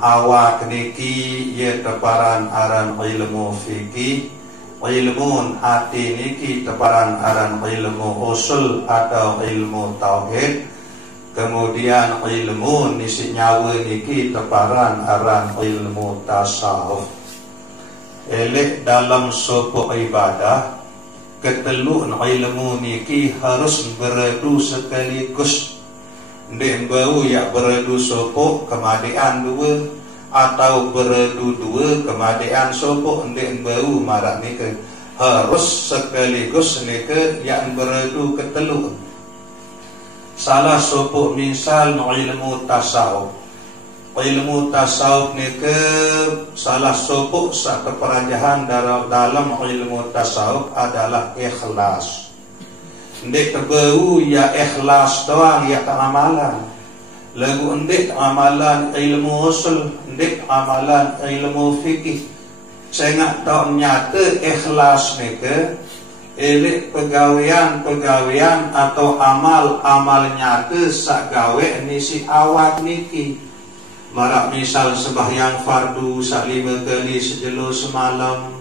awak niki ye teparan aran ilmu fikih, ilmu hati niki teparan aran ilmu usul atau ilmu tauhid, kemudian ilmu nisi nyawa niki teparan aran ilmu tasawuf. Elek dalam suatu ibadah ketelun ilmu niki harus beradu sekaligus. Ndek bau ya beradu sopok kemadian dua atau beradu dua kemadian sopok ndek bau marak nika harus sekaligus nika yang beradu ketelu. Salah sopok misal ilmu tasawuf. Ilmu tasawuf nika salah sopok sak keperajahan dalam ilmu tasawuf adalah ikhlas. Ndek terbau ya ikhlas doang ya amalan. Lagu ndek amalan ilmu usul, ndek amalan ilmu fikih. Saya nak tahu nyata ikhlas nika elek pegawaian atau amal nyata sak gawe nisi awak niki. Marak misal sembahyang fardu sak 5 kali sejelo semalam,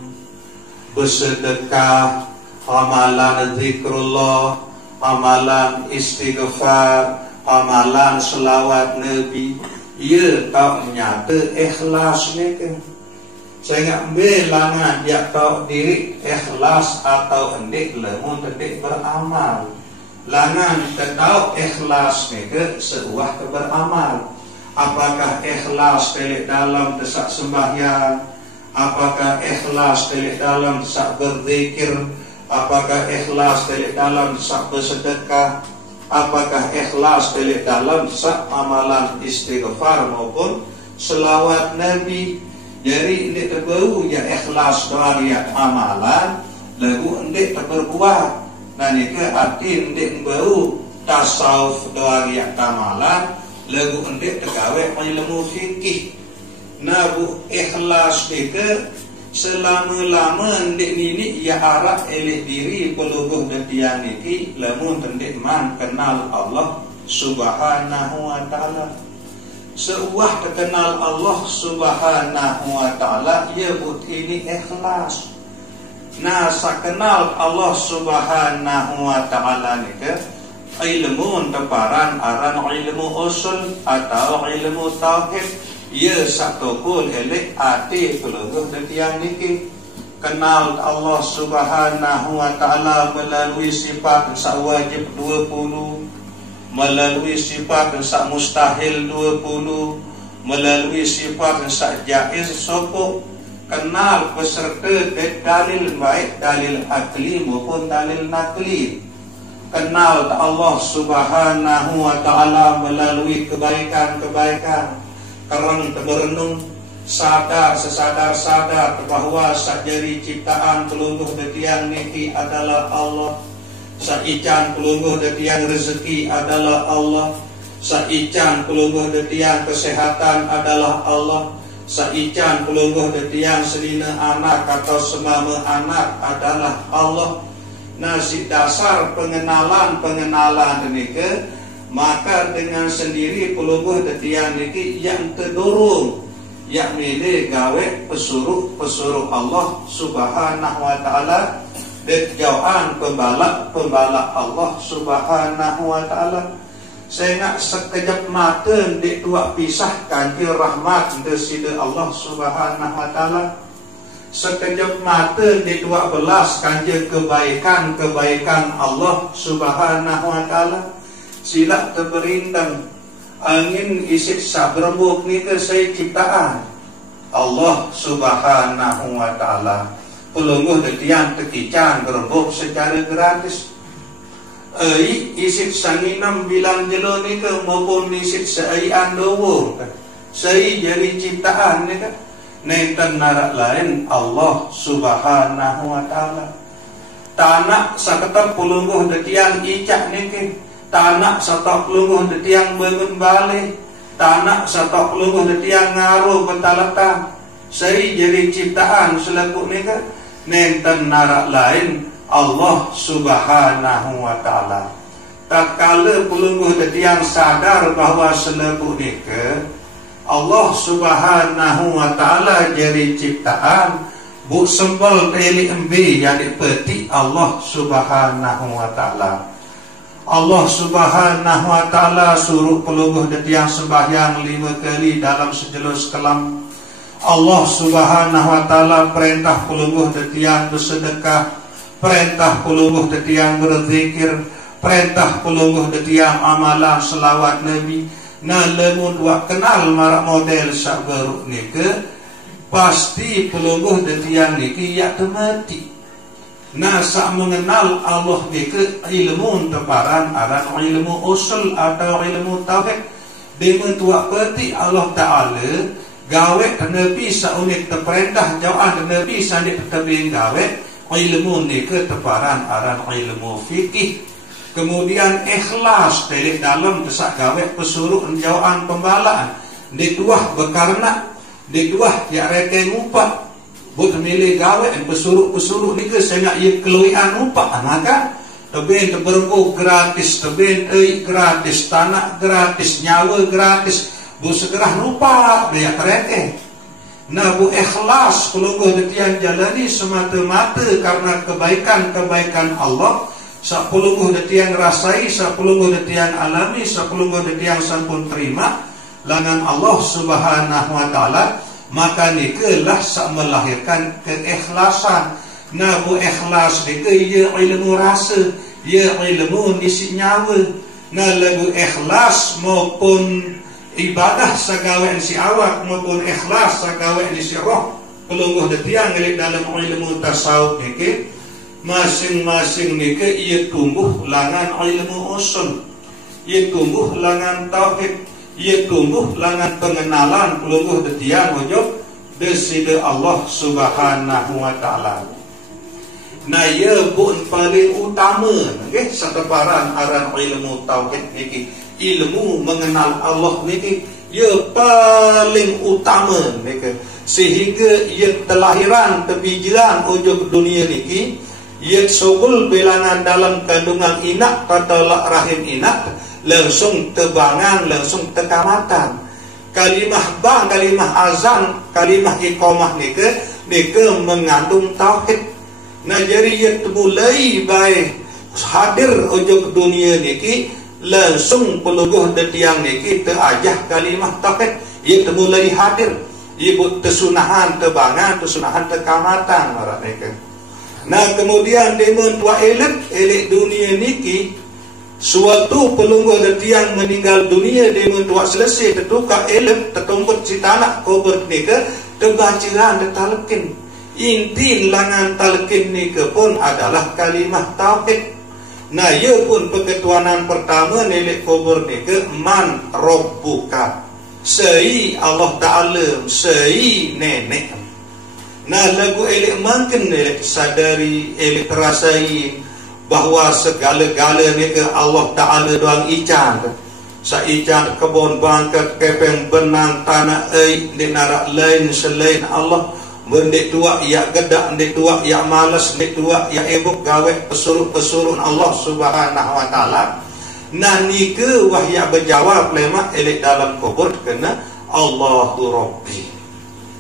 bersedekah, amalan zikrullah, amalan istighfar, amalan selawat Nabi. Ia tahu nyata ikhlas nika. Saya ambil langan dia tahu diri ikhlas atau hendak lemun hendak beramal. Langan tahu ikhlas nika sebuah beramal. Apakah ikhlas telik dalam desak sembahyang? Apakah ikhlas telik dalam desak berzikir? Apakah ikhlas telik dalam desak bersedekah? Apakah ikhlas telik dalam desak amalan istighfar maupun selawat Nabi? Jadi ini terbau ya ikhlas doang ya amalan, lagu ini terberbuat. Nah ini ke arti ini bau tasawuf doang ya amalan, lagu ini tergawe ilmu fikih. Nah bu ikhlas ke selama-lama ndik nini ya arah elek diri peluguh detian niki lamun tendik man kenal Allah subhanahu wa ta'ala. Seuah terkenal Allah subhanahu wa ta'ala ia but ini ikhlas. Nah sakenal Allah subhanahu wa ta'ala nika ilmu teparan aran ilmu usul atau ilmu tauhid. Ia satu pun elek hati peluguh detian niki kenal Allah subhanahu wa ta'ala melalui sifat sak wajib 20, melalui sifat sak mustahil 20, melalui sifat sak jaiz 10. Kenal beserta dalil baik dalil akli maupun dalil nakli. Kenal Allah subhanahu wa ta'ala melalui kebaikan-kebaikan. Kerang berenung sadar sesadar-sadar bahawa sakjari ciptaan pelungguh detiang niki adalah Allah. Saican pelungguh detiang rezeki adalah Allah. Saican pelungguh detiang kesehatan adalah Allah. Saican pelungguh detiang selina anak atau semama anak adalah Allah. Nah si dasar pengenalan niki maka dengan sendiri pelungguh detian niki yang terdorong yang milih gawe pesuruh Allah subhanahu wa ta'ala dijauhan pembalak Allah subhanahu wa ta'ala. Saya nak sekejap mata di dua pisah kanjil rahmat desida Allah subhanahu wa ta'ala. Sekejap mata di 12 kanjil kebaikan Allah subhanahu wa ta'ala. Sila terberintang angin isik sabrembuk ni ke saya ciptaan Allah subhanahu wa ta'ala. Pelungguh detian tekican berembuk secara gratis. Isik sanginam bilang jelo ni ke maupun isik seian dowo sei jadi ciptaan ni ke nenten narak lain Allah subhanahu wa ta'ala. Tanak saketak pelungguh detian icak ni ke tanak satok pelungguh detiang bangun balik, tanak satok pelungguh detiang ngaruh bentalatan. Saya jadi ciptaan selaku nika nenten narak lain Allah subhanahu wa ta'ala. Tak kala pelungguh detiang sadar bahawa selaku nika Allah Subhanahu wa taala jadi ciptaan bu sempel teli embe yang dipeti Allah Subhanahu wa taala. Allah Subhanahu wa taala suruh pelungguh detiang sembahyang 5 kali dalam sejelus kelam. Allah Subhanahu wa taala perintah pelungguh detiang bersedekah, perintah pelungguh detiang berzikir, perintah pelungguh detiang amalan selawat Nabi. Nah, lemun dua kenal marak model sak baru ni ke pasti pelungguh detiang ni ke ya temati. Nah, sak mengenal Allah ni ke ilmu teparan aran ilmu usul atau ilmu tauhid. Dengan tua peti Allah Taala gawe Nabi sak unik terperintah jauhan Nabi sandik tebing gawe ilmu ni ke teparan aran ilmu fikih. Kemudian ikhlas dari dalam kesak gawe pesuruh jauhan pembalaan. Di dua berkarena di dua ya reke ngupak buat milih gawe pesuruh ni ke sehingga ia keluian ngupak. Maka tebing teberengku gratis, tebing gratis, tanah gratis, nyawa gratis. Bu segerah lupa dia reke. Nah, bu ikhlas pelungguh detian jalani semata-mata karena kebaikan-kebaikan Allah. Sapulungguh detiang rasai, sapulungguh detiang alami, sapulungguh detiang sampun terima langan Allah Subhanahu wa taala, maka nikelah sak melahirkan keikhlasan. Nah, bu ikhlas nike ia ilmu rasa, ia ilmu isi nyawa. Nah, lagu ikhlas maupun ibadah sagawe si awak maupun ikhlas sagawe si roh pelungguh detiang dalam ilmu tasawuf nike masing-masing nike ia tumbuh langan ilmu usul, ia tumbuh langan tauhid, ia tumbuh langan pengenalan pelungguh detiang wujud deside Allah Subhanahu wa taala. Nah, ia pun paling utama nggih sateparan aran ilmu tauhid niki, ilmu mengenal Allah niki ia paling utama niki, sehingga ia telahiran tebijiran ujung dunia niki ia sobul bilangan dalam kandungan inak atau rahim inak langsung tebangan, langsung tekamatan. Kalimah ba, kalimah azan, kalimah iqamah nike mengandung tauhid. Nah, jadi ia mulai baik hadir ujung dunia niki langsung pelungguh detiang niki teajah kalimah tauhid. Ia mulai hadir, ibu tesunahan tebangan, tesunahan tekamatan marah nike. Nah, kemudian demen tua elit dunia niki suatu pelungguh detiang meninggal dunia demen tua selesai tetuka elit tetumput si tanah kubur nika tebaciran tetalkin inti langan talkin nika pun adalah kalimah tauhid. Nah, ia pun peketuanan pertama nelik kubur nika man robbuka, sei Allah Ta'ala, sei nenek. Nah, lagu elik makin elik sadari, elik terasai bahawa segala-gala ni ke Allah Ta'ala doang ican. Sa ican kebun bangkat, kepeng benang, tanah di narak lain selain Allah. Mendik tua ya gedak, mendik tua ya malas, mendik tua ya ibuk gawe pesuruh-pesuruh Allah Subhanahu wa taala. Nah, ni ke wahya berjawab lemak elik dalam kubur kena Allahu Rabbi.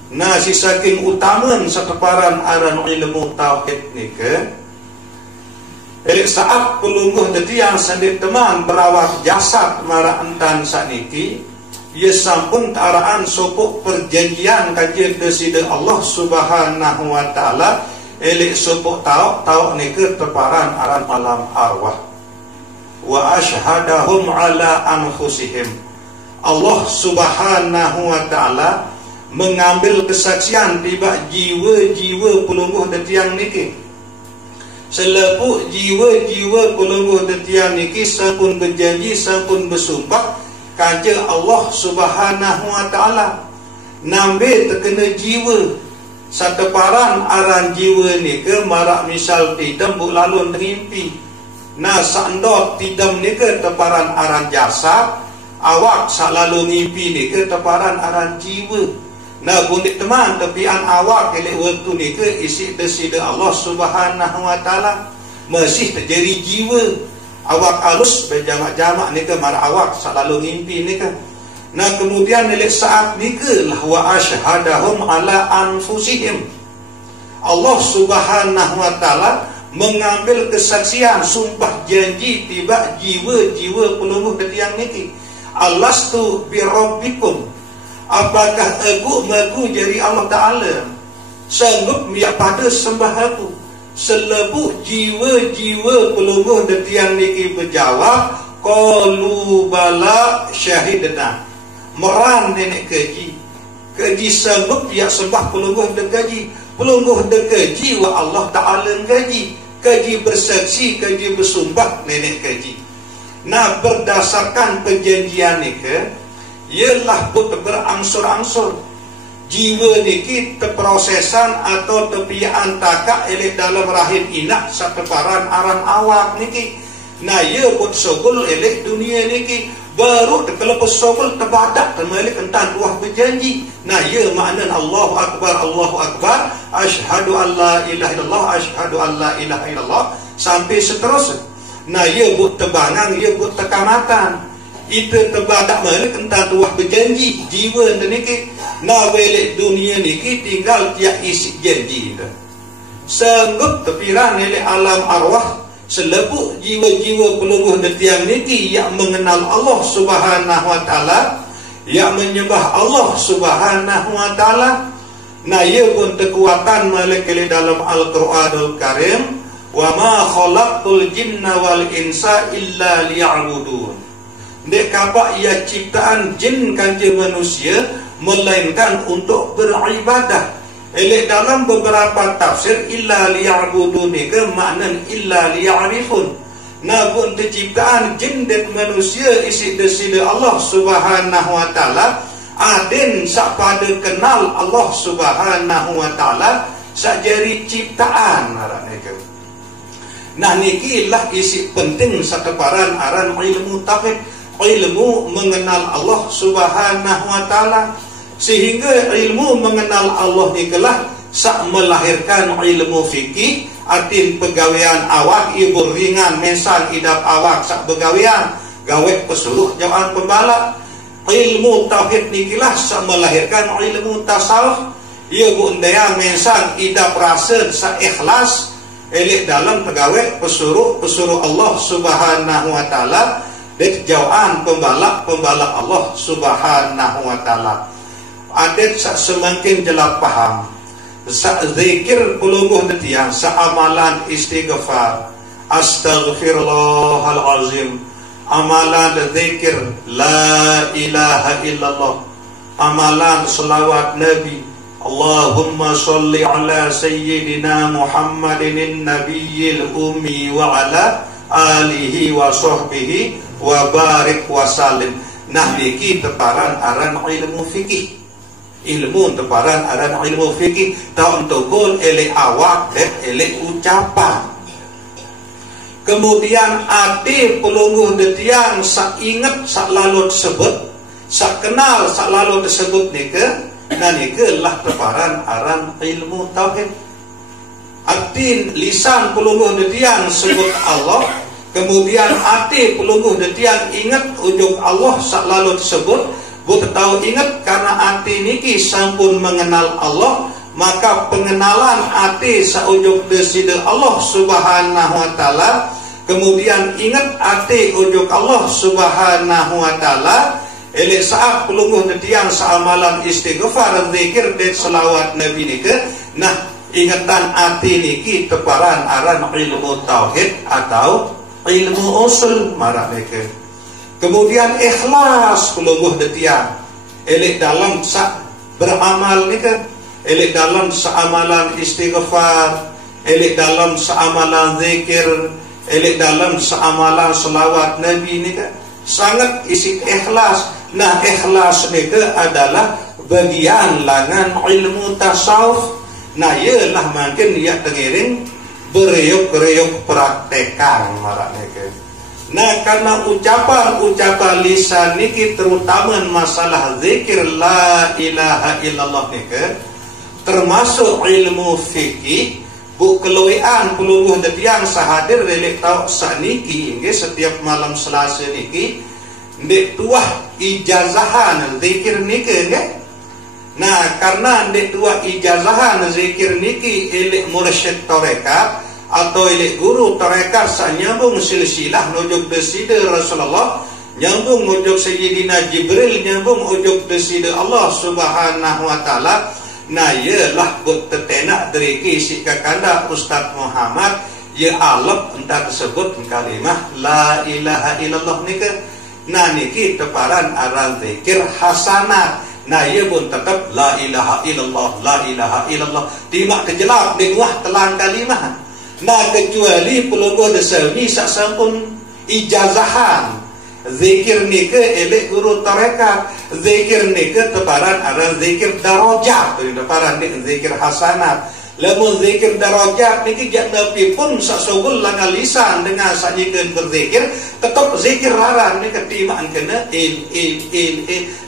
Nah, si saking utaman sateparan aran ilmu tauhid nike elik saat pelungguh detiang sandit teman berawak jasad marah entan sakniki ia sampun taraan sopuk perjanjian kajian deside Allah Subhanahu wa taala elik sopuk tau nike teparan aran alam arwah wa asyhadahum ala anfusihim. Allah Subhanahu wa taala mengambil kesaksian tiba jiwa-jiwa pelungguh detiang niki. Selepuk jiwa-jiwa pelungguh detiang niki sampun berjanji, sampun bersumpah kaja Allah Subhanahu wa taala. Nambe terkena jiwa sateparan aran jiwa nika marak misal tidam bu lalu ngimpi. Nah, sandot tidam nika teparan aran jasad, awak selalu ngimpi nika teparan aran jiwa. Nah, bundik teman tepian awak elek waktu ni ke isi deside Allah Subhanahu wa taala masih terjadi jiwa awak alus berjamak-jamak ni ke marah awak selalu ngimpi ni ke. Nah kemudian nilai saat nikelah wa asyhadahum ala anfusihim. Allah Subhanahu wa taala mengambil kesaksian sumpah janji tiba jiwa-jiwa pelungguh detiang niki. Alastu bi rabbikum, apakah aku magu jadi Allah Ta'ala sanggup miak pada sembah aku. Selebu jiwa-jiwa pelungguh detiang niki berjawab, qalu bala syahidna, meran nenek keji sanggup miak sembah pelungguh dekaji. Pelungguh dekaji wa Allah Ta'ala gaji, kaji bersaksi, kaji bersumpah nenek kaji. Nah berdasarkan perjanjian niki ialah berangsur-angsur jiwa niki terprosesan atau tepiaan takak elek dalam rahim inak sateparan aran awak niki. Nah ia buat sogol elek dunia niki baru terkelepas sogol terbadak termalik entan tuah berjanji. Nah ia makna Allahu Akbar, asyhadu an la ilaha illallah, asyhadu an la ilaha illallah sampai seterusnya. Nah ia buat tebangan, ia buat tekamatan. Itu terbadak malik entan tuah berjanji jiwa niki. Nah welek dunia niki tinggal tiak isi janji itu. Sanggup tepiran elek alam arwah selebuk jiwa-jiwa pelungguh detiang niki yang mengenal Allah Subhanahu wa taala, yang menyembah Allah Subhanahu wa taala. Nah ia pun kekuatan malaikat dalam Al-Qur'anul Karim, wa ma khalaqtul jinna wal insa illa liya'budun. Dek kapak ia ciptaan jin kanji manusia melainkan untuk beribadah. Elek dalam beberapa tafsir illa liya'budun ke makna illa liya'rifun. Nah pun terciptaan jin dan manusia isi desida Allah Subhanahu wa taala adin sak pada kenal Allah Subhanahu wa taala sak jari ciptaan aran niki. Nah niki lah isi penting sakeparan aran ilmu tauhid, ilmu mengenal Allah Subhanahu wa taala. Sehingga ilmu mengenal Allah nikelah sak melahirkan ilmu fikih, artin pegawaian awak ibu ringan mensan idap awak sak begawian gawe pesuruh jawaan pembalap. Ilmu tauhid nikilah sak melahirkan ilmu tasawuf, ibu undaya mensan idap rasa sak ikhlas elek dalam pegawai pesuruh Allah Subhanahu wa taala dek jawaan pembalap Allah Subhanahu wa taala. Adet sak semakin jelas paham sak zikir pelungguh detiang, sak amalan istighfar, astaghfirullahalazim, amalan zikir la ilaha illallah, amalan selawat Nabi, Allahumma sholli ala sayyidina Muhammadin nabiyil ummi wa ala alihi wa sahbihi wa barik wa salim. Nah niki teparan aran ilmu fikih. Ilmu teparan aran ilmu fikih tau entogol elek awak elek ucapan. Kemudian ati pelungguh detiang sak inget sak lalu tersebut, sak kenal sak lalu tersebut nike. Nah nike lah teparan aran ilmu tauhid. Ati lisan pelungguh detiang sebut Allah, kemudian ati pelungguh detiang inget ujung Allah sak lalu tersebut. Buat tahu ingat karena hati niki sampun mengenal Allah, maka pengenalan hati saujung desida Allah Subhanahu wa taala. Kemudian ingat hati ujung Allah Subhanahu wa taala. Elek saat pelungguh detiang saamalan istighfar, zikir dan selawat Nabi niki. Nah ingatan hati niki teparan aran ilmu tauhid atau ilmu usul marah niki. Kemudian ikhlas pelungguh detiang elek dalam sak beramal nika, elek dalam saamalan istighfar, elek dalam saamalan zikir, elek dalam saamalan selawat Nabi nika sangat isi ikhlas. Nah ikhlas nika adalah bagian langan ilmu tasawuf. Nah ialah makin ia tengiring bereyuk-reyuk praktekan marah nika. Nah karena ucapan lisan niki terutama masalah zikir la ilaha illallah niki termasuk ilmu fikih bu keluian pelungguh detiang sahadir relek tau saniki nggih setiap malam Selasa niki ndek tuah ijazahan zikir niki nggih. Nah, karena ndek tuah ijazahan zikir niki elek mursyid tarekat atau elek guru tarekat sanyambung silsilah nujuk deside Rasulullah, nyambung ujuk Sayyidina Jibril, nyambung ujuk deside Allah Subhanahu wa taala. Nah, yalah but tetenak dari kisi kakanda Ustaz Muhammad ya alap entah tersebut kalimah la ilaha illallah nika. Nah, niki teparan aran zikir hasanat. Nah, ia pun tetap la ilaha illallah, la ilaha illallah. Timak kejelap denguah telan kalimah. Nah, kecuali pelungguh desawi sak sampun ijazahan. Zikir nika elek guru tarekat, zikir nika teparan aran zikir darajat, teparan nika zikir hasanat. Lamun zikir darajat niki jak nabi pun sasugul langa lisan dengan sanyikan berzikir, tetap zikir larang nika timaan kena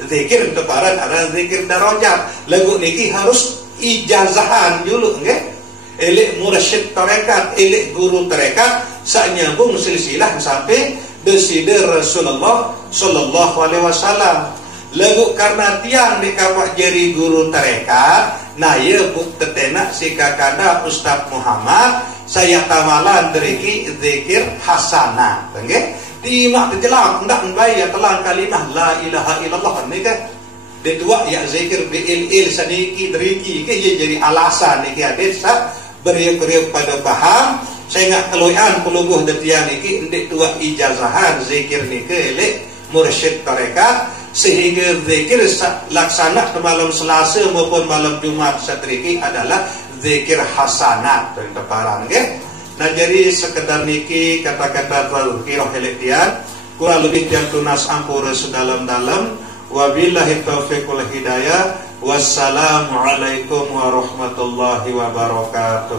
zikir teparan aran zikir darajat. Lagu niki harus ijazahan dulu nggih. Elek mursyid tarekat, elek guru tarekat sanyambung silsilah sampai deside Rasulullah sallallahu alaihi wasallam. Lagu karena tiang dikapak jari guru tarekat, nah ya buk tetenak si kakanda Ustaz Muhammad saya tamalan deriki zikir hasanah, nggih. Timak terjelang ndak membayar telan kalimah la ilaha illallah nika. Dedua ya zikir bil saniki deriki ke jadi alasan niki ade sa beriuk-riuk pada paham. Saya nggak keluian pelungguh detian niki ndek tua ijazahan zikir niki elek mursyid tarekat sehingga zikir laksana ke malam Selasa maupun malam Jumat satriki adalah zikir hasanat dan teparan nggih. Nah, jadi sekedar niki kata-kata tazkirah elek tian kurang lebih tiang tunas ampura sedalam-dalam. Wabillahi taufiq wal hidayah. Wassalamualaikum warahmatullahi wabarakatuh.